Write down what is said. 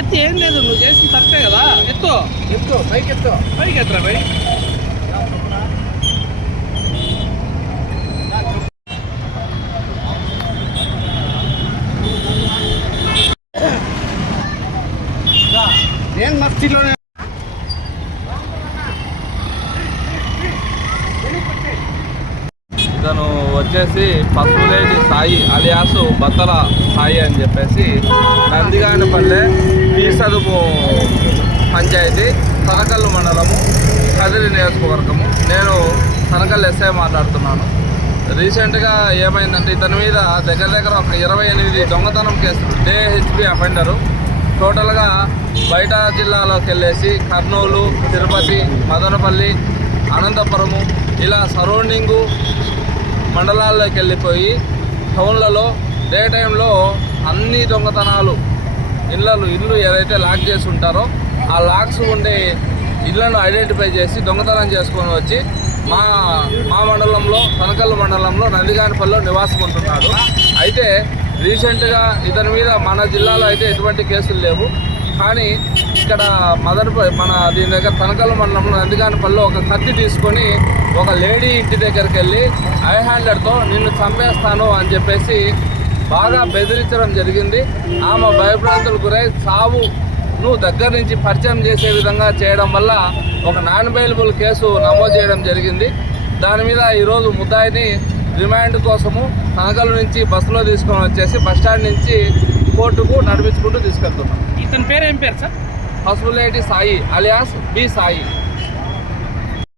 ఎత్తి ఏం లేదు, నువ్వు చేసి తప్పే కదా. ఎత్తు పైకి ఎత్తరా బై. నేను మస్తిలోనే ఇతను వచ్చేసి పసుపులేటి సాయి అలియాస్ బత్తల సాయి అని చెప్పేసి నందిగానపల్లె పీసదుపు పంచాయతీ తనకల్లు మండలము కదిరి నియోజకవర్గము. నేను తనకల్లు ఎస్ఐ మాట్లాడుతున్నాను. రీసెంట్గా ఏమైందంటే ఇతని మీద దగ్గర ఒక 28 దొంగతనం కేసులు, DHP అఫెండరు. టోటల్గా బయట జిల్లాలోకి వెళ్ళేసి కర్నూలు, తిరుపతి, మదనపల్లి, అనంతపురము ఇలా సరౌండింగు మండలాల్లోకి వెళ్ళిపోయి టౌన్లలో డే టైంలో అన్ని దొంగతనాలు, ఇల్లు ఏదైతే లాక్ చేసి ఉంటారో ఆ లాక్స్ ఉండే ఇళ్లను ఐడెంటిఫై చేసి దొంగతనం చేసుకొని వచ్చి మా మండలంలో తనకల్లు మండలంలో నందిగానపల్లిలో నివాసం ఉంటున్నాడు. అయితే రీసెంట్గా ఇతని మీద మన జిల్లాలో అయితే ఎటువంటి కేసులు లేవు, కానీ ఇక్కడ దీని దగ్గర తనకల్లు మండలంలో నందిగానపల్లిలో ఒక కత్తి తీసుకొని ఒక లేడీ ఇంటి దగ్గరికి వెళ్ళి హ్యాండర్తో నిన్ను చంపేస్తాను అని చెప్పేసి బాగా బెదిరించడం జరిగింది. ఆమె భయభ్రాంతులకు గురై సావును దగ్గర నుంచి పరిచయం చేసే విధంగా చేయడం వల్ల ఒక నాన్ బెయిలబుల్ కేసు నమోదు చేయడం జరిగింది. దాని మీద ఈరోజు ముద్దాయిని రిమాండ్ కోసము తనకల్లు నుంచి బస్సులో తీసుకొని వచ్చేసి బస్టాండ్ నుంచి కోర్టుకు నడిపించుకుంటూ తీసుకెళ్తున్నాం. ఇతని పేరు ఏం పేరు sir? Pasupuleti Sai alias B Sai.